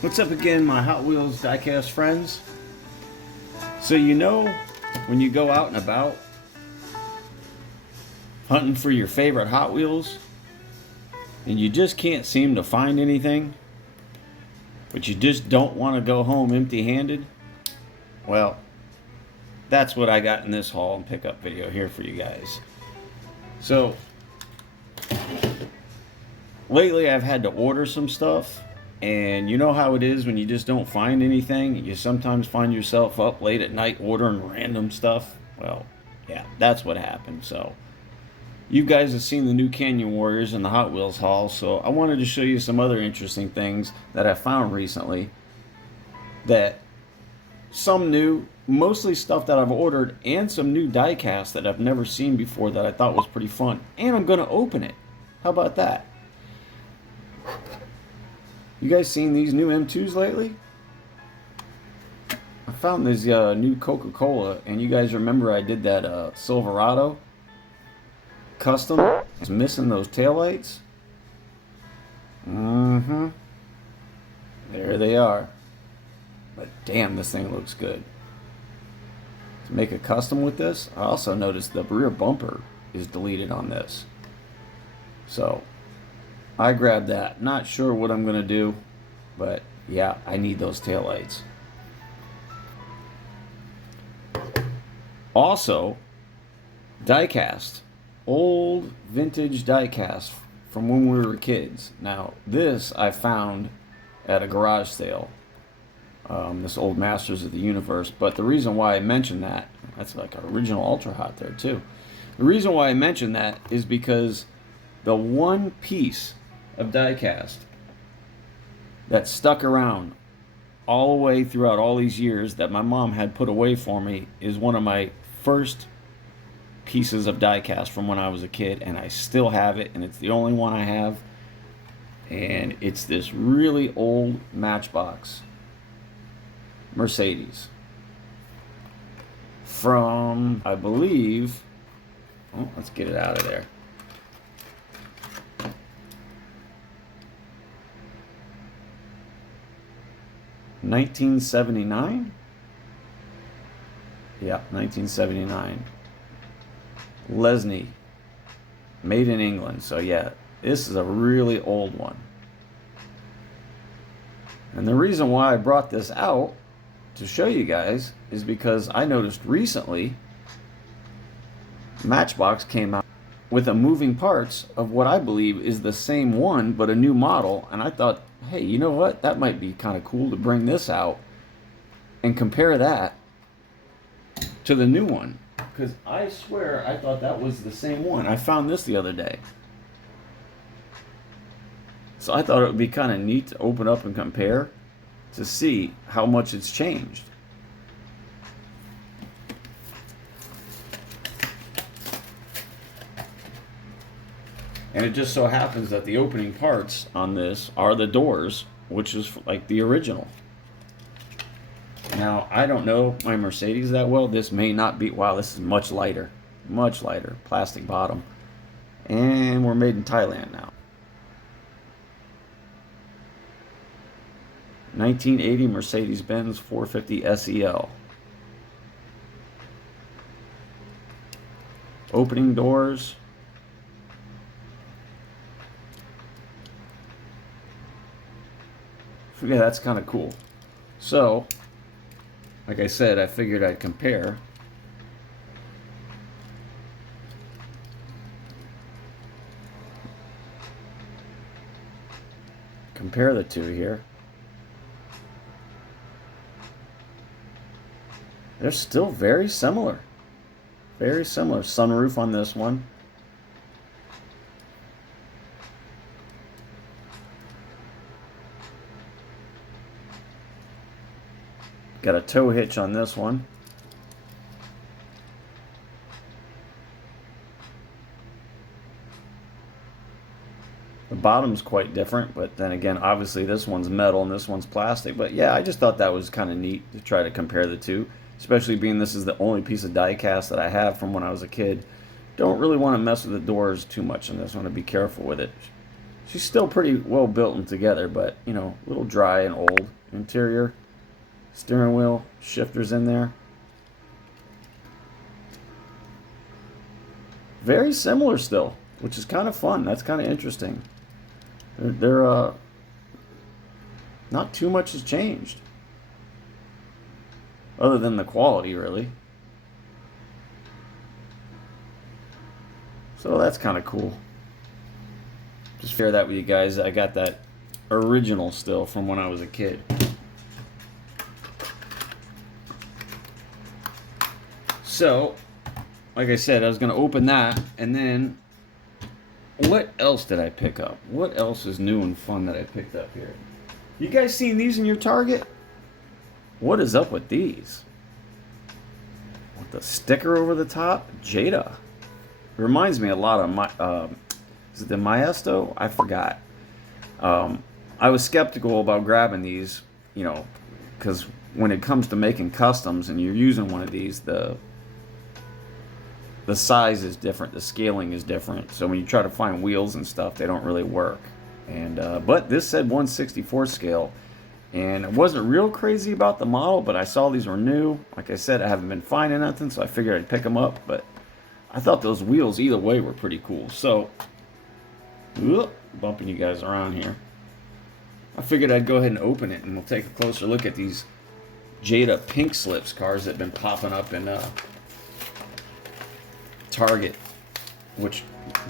What's up again, my Hot Wheels diecast friends? So you know when you go out and about hunting for your favorite Hot Wheels and you just can't seem to find anything, but you just don't want to go home empty-handed? Well, that's what I got in this haul and pickup video here for you guys. So lately I've had to order some stuff, and you know how it is when you just don't find anything. You sometimes find yourself up late at night ordering random stuff. Well, yeah, that's what happened. So you guys have seen the new Canyon Warriors in the Hot Wheels haul, so I wanted to show you some other interesting things that I found recently. That some new, mostly stuff that I've ordered, and some new diecast that I've never seen before that I thought was pretty fun. And I'm going to open it. How about that? You guys seen these new M2s lately? I found this new Coca-Cola, and you guys remember I did that Silverado custom? It's missing those taillights. There they are. But damn, this thing looks good. To make a custom with this, I also noticed the rear bumper is deleted on this. So I grabbed that. Not sure what I'm going to do, but yeah, I need those taillights. Also, diecast. Old vintage diecast from when we were kids. Now, this I found at a garage sale. This old Masters of the Universe. But the reason why I mentioned that, that's like an original Ultra Hot there too. The reason why I mentioned that is because the one piece of diecast that stuck around all the way throughout all these years that my mom had put away for me is one of my first pieces of diecast from when I was a kid, and I still have it, and it's the only one I have, and it's this really old Matchbox Mercedes from, I believe, oh, let's get it out of there. $1979? Yeah, 1979. Lesney, made in England. So yeah, this is a really old one. And the reason why I brought this out to show you guys is because I noticed recently Matchbox came out with a moving parts of what I believe is the same one but a new model, and I thought, hey, you know what, that might be kind of cool to bring this out and compare that to the new one, because I swear I thought that was the same one. I found this the other day, so I thought it would be kind of neat to open up and compare to see how much it's changed. And it just so happens that the opening parts on this are the doors, which is like the original. Now, I don't know my Mercedes that well. This may not be, wow, this is much lighter, plastic bottom. And we're made in Thailand now. 1980 Mercedes-Benz 450 SEL. Opening doors. Yeah, that's kind of cool. So, like I said, I figured I'd compare. Compare the two here. They're still very similar. Very similar. Sunroof on this one. Got a tow hitch on this one. The bottom's quite different, but then again, obviously this one's metal and this one's plastic. But yeah, I just thought that was kind of neat to try to compare the two, especially being this is the only piece of diecast that I have from when I was a kid. Don't really want to mess with the doors too much on this one, to be careful with it. She's still pretty well built and together, but, you know, a little dry and old. Interior, steering wheel, shifters in there. Very similar still, which is kind of fun. That's kind of interesting. They're not too much has changed. Other than the quality, really. So that's kind of cool. Just share that with you guys. I got that original still from when I was a kid. So, like I said, I was going to open that, and then what else did I pick up? What else is new and fun that I picked up here? You guys seen these in your Target? What is up with these? With the sticker over the top? Jada. It reminds me a lot of my, is it the Maestro? I forgot. I was skeptical about grabbing these, you know, because when it comes to making customs and you're using one of these, the size is different, the scaling is different. So when you try to find wheels and stuff, they don't really work. And but this said 1/64 scale, and I wasn't real crazy about the model, but I saw these were new. Like I said, I haven't been finding nothing, so I figured I'd pick them up. But I thought those wheels either way were pretty cool. So, bumping you guys around here. I figured I'd go ahead and open it, and we'll take a closer look at these Jada pink slips cars that have been popping up in Target.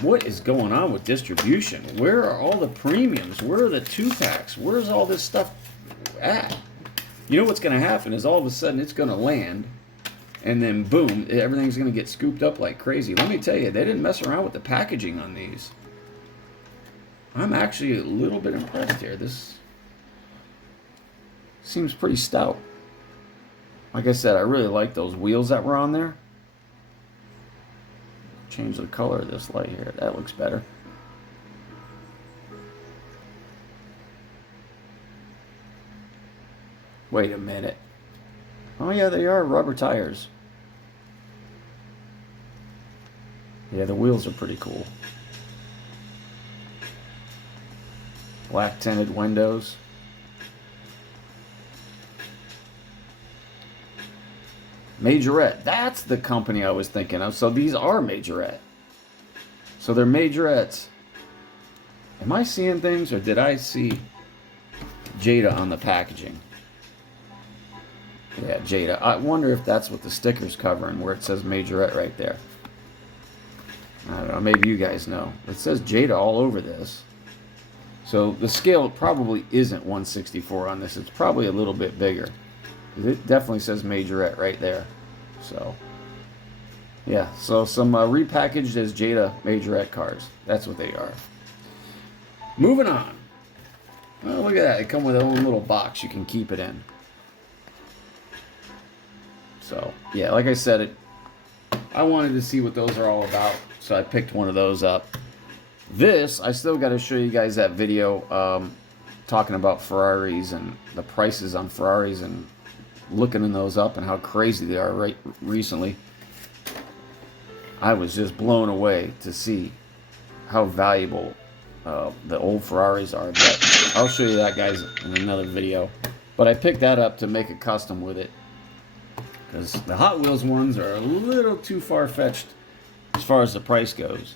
What is going on with distribution? Where are all the premiums? Where are the 2-packs? Where's all this stuff at? You know what's going to happen is all of a sudden it's going to land, and then boom, everything's going to get scooped up like crazy. Let me tell you, they didn't mess around with the packaging on these. I'm actually a little bit impressed here. This seems pretty stout. Like I said, I really like those wheels that were on there. Change the color of this light here. That looks better. Wait a minute. Oh yeah, they are rubber tires. Yeah, the wheels are pretty cool. Black tinted windows. Majorette. That's the company I was thinking of. So these are Majorette. So they're Majorettes. Am I seeing things, or did I see Jada on the packaging? Yeah, Jada. I wonder if that's what the sticker's covering, where it says Majorette right there. I don't know. Maybe you guys know. It says Jada all over this. So the scale probably isn't 1/64 on this. It's probably a little bit bigger. It definitely says Majorette right there. So, yeah. So some repackaged as Jada Majorette cars. That's what they are. Moving on. Oh, look at that. They come with their own little box you can keep it in. So, yeah, like I said, I wanted to see what those are all about. So I picked one of those up. This, I still got to show you guys that video talking about Ferraris and the prices on Ferraris and looking in those up and how crazy they are right recently. I was just blown away to see how valuable the old Ferraris are. But I'll show you that, guys, in another video. But I picked that up to make a custom with it, because the Hot Wheels ones are a little too far-fetched as far as the price goes.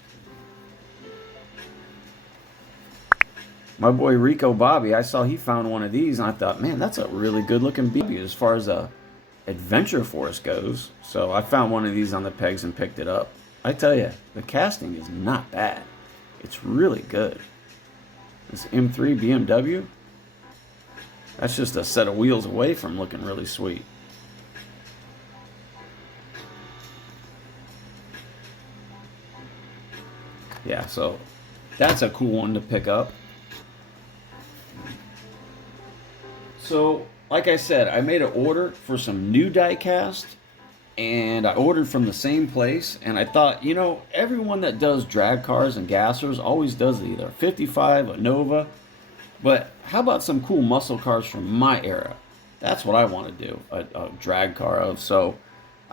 My boy Rico Bobby, I saw he found one of these, and I thought, man, that's a really good-looking BB as far as a Adventure Force goes. So I found one of these on the pegs and picked it up. I tell you, the casting is not bad. It's really good. This M3 BMW, that's just a set of wheels away from looking really sweet. Yeah, so that's a cool one to pick up. So, like I said, I made an order for some new diecast, and I ordered from the same place, and I thought, you know, everyone that does drag cars and gassers always does either 55, a Nova, but how about some cool muscle cars from my era? That's what I want to do, a drag car of. So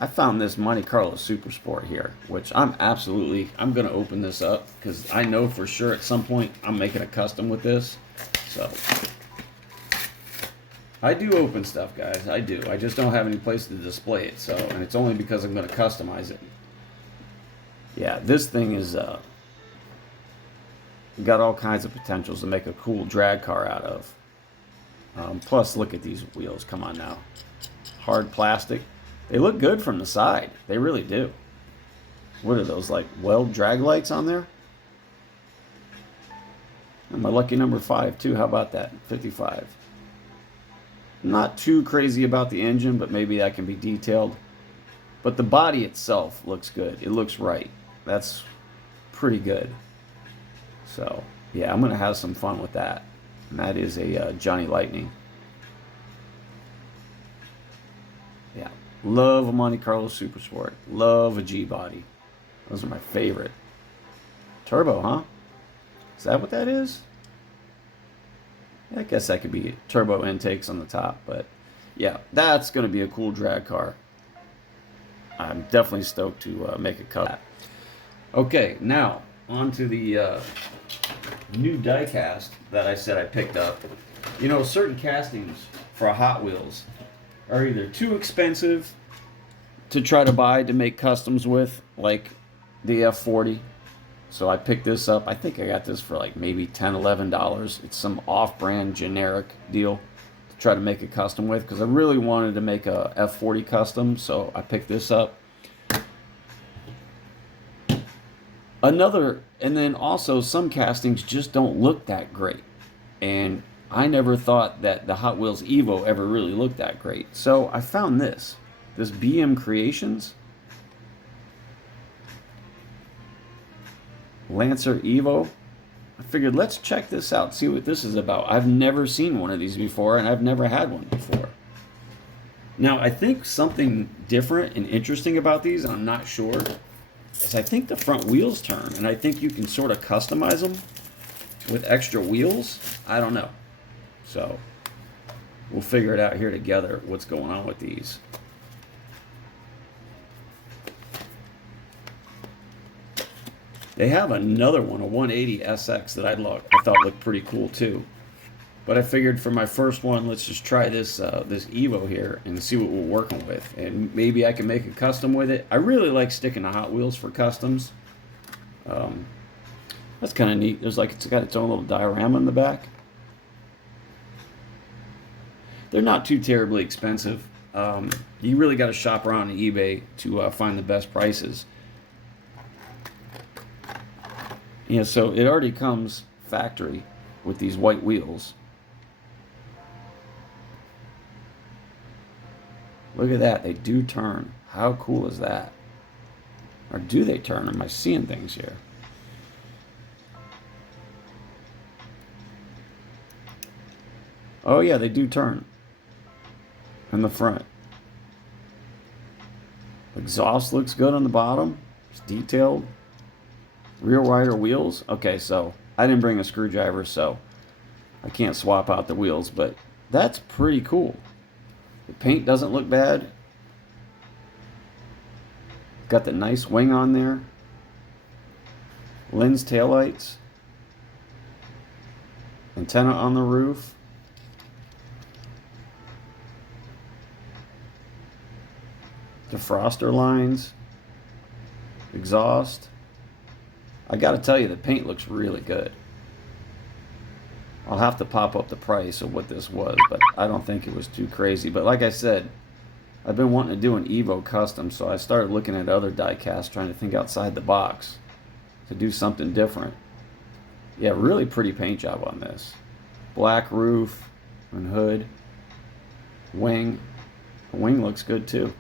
I found this Monte Carlo Super Sport here, which I'm going to open this up because I know for sure at some point I'm making a custom with this. So I do open stuff, guys. I do. I just don't have any place to display it. So, and it's only because I'm going to customize it. Yeah, this thing is got all kinds of potentials to make a cool drag car out of. Plus, look at these wheels. Come on now. Hard plastic. They look good from the side. They really do. What are those, like weld drag lights on there? And my lucky number 5 too. How about that? 55. Not too crazy about the engine, but maybe that can be detailed. But the body itself looks good. It looks right. That's pretty good. So, yeah, I'm going to have some fun with that. And that is a Johnny Lightning. Yeah. Love a Monte Carlo Super Sport. Love a G-body. Those are my favorite. Turbo, huh? Is that what that is? I guess that could be turbo intakes on the top, but yeah, that's going to be a cool drag car. I'm definitely stoked to make a cut. Okay, now on to the new diecast that I said I picked up. You know, certain castings for Hot Wheels are either too expensive to try to buy to make customs with, like the F40. So I picked this up. I think I got this for like maybe $10, $11. It's some off-brand generic deal to try to make a custom with because I really wanted to make a F40 custom, so I picked this up. And then also some castings just don't look that great. And I never thought that the Hot Wheels Evo ever really looked that great. So I found this BM Creations Lancer Evo. I figured let's check this out, see what this is about. I've never seen one of these before, and I've never had one before. Now, I think something different and interesting about these, and I'm not sure, is I think the front wheels turn, and I think you can sort of customize them with extra wheels. I don't know. So, we'll figure it out here together, what's going on with these. They have another one, a 180 SX, that I thought looked pretty cool too. But I figured for my first one, let's just try this this Evo here and see what we're working with. And maybe I can make a custom with it. I really like sticking to Hot Wheels for customs. That's kind of neat. There's like, it's got its own little diorama in the back. They're not too terribly expensive. You really got to shop around on eBay to find the best prices. Yeah, so it already comes factory with these white wheels. Look at that, they do turn. How cool is that? Or do they turn? Am I seeing things here? Oh yeah, they do turn. In the front. Exhaust looks good on the bottom. It's detailed. Rear wider wheels. Okay, so I didn't bring a screwdriver, so I can't swap out the wheels, but that's pretty cool. The paint doesn't look bad. Got the nice wing on there. Lens taillights. Antenna on the roof. Defroster lines. Exhaust. I gotta tell you, the paint looks really good. I'll have to pop up the price of what this was, but I don't think it was too crazy. But like I said, I've been wanting to do an Evo custom, so I started looking at other die-casts, trying to think outside the box to do something different. Yeah, really pretty paint job on this. Black roof and hood. Wing. The wing looks good too.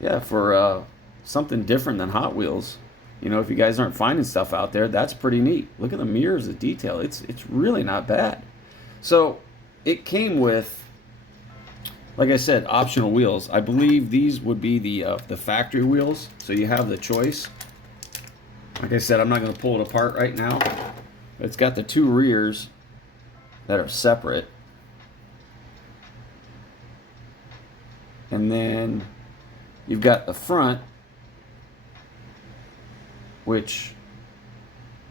Yeah, for something different than Hot Wheels. You know, if you guys aren't finding stuff out there, that's pretty neat. Look at the mirrors, the detail. It's really not bad. So it came with, like I said, optional wheels. I believe these would be the factory wheels. So you have the choice. Like I said, I'm not going to pull it apart right now. It's got the two rears that are separate. And then you've got the front, which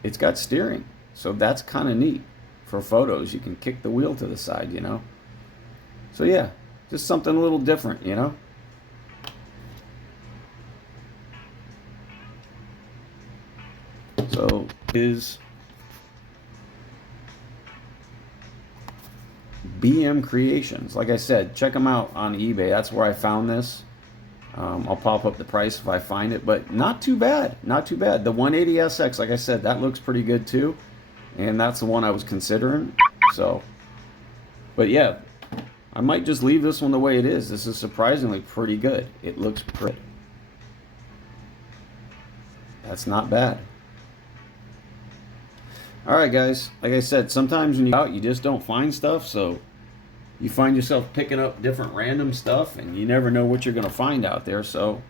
it's got steering. So that's kind of neat for photos. You can kick the wheel to the side, you know. So yeah, just something a little different, you know. So is BM Creations. Like I said, check them out on eBay. That's where I found this. I'll pop up the price if I find it, but not too bad. Not too bad. The 180SX, like I said, that looks pretty good too. And that's the one I was considering. So, but yeah, I might just leave this one the way it is. This is surprisingly pretty good. It looks pretty. That's not bad. Alright guys, like I said, sometimes when you're out, you just don't find stuff, so you find yourself picking up different random stuff, and you never know what you're going to find out there. So,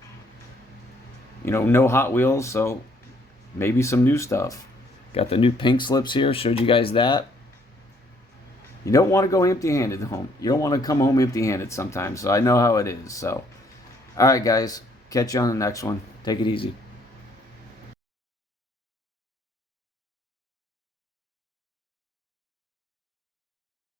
you know, no Hot Wheels, so maybe some new stuff. Got the new pink slips here, showed you guys that. You don't want to go empty-handed home. You don't want to come home empty-handed sometimes, so I know how it is. So, alright guys, catch you on the next one. Take it easy.